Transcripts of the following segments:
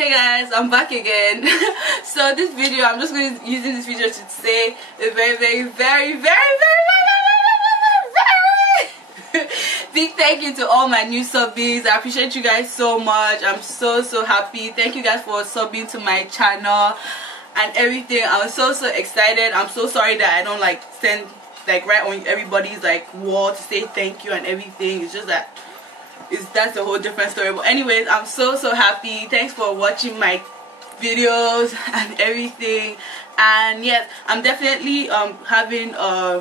Hey guys, I'm back again. So this video, I'm just going to using this video to say a very big thank you to all my new subbies. I appreciate you guys so much. I'm so happy. Thank you guys for subbing to my channel and everything. I'm so excited. I'm so sorry that I don't like send like right on everybody's like wall to say thank you and everything. It's just that that's a whole different story. But anyways, I'm so happy. Thanks for watching my videos and everything. And yes, I'm definitely having a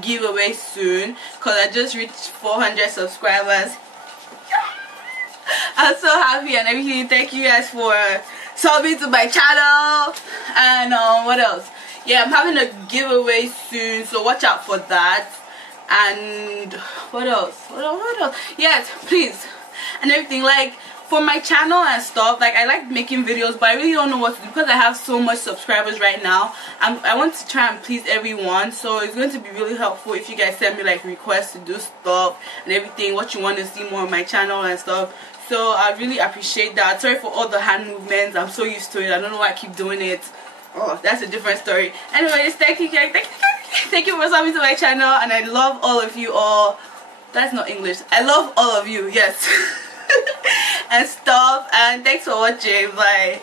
giveaway soon because I just reached 400 subscribers. I'm so happy and everything. Thank you guys for subbing to my channel. And what else? Yeah, I'm having a giveaway soon, so watch out for that. And what else? Yes, please, and everything. Like for my channel and stuff, like I like making videos, but I really don't know what to do because I have so much subscribers right now. I want to try and please everyone, so it's going to be really helpful if you guys send me like requests to do stuff and everything, what you want to see more on my channel and stuff. So I really appreciate that. Sorry for all the hand movements. I'm so used to it. I don't know why I keep doing it. Oh, that's a different story. Anyways, thank you guys. Thank you for subbing to my channel, and I love all of you all. That's not English. I love all of you, yes. And stuff. And thanks for watching. Bye.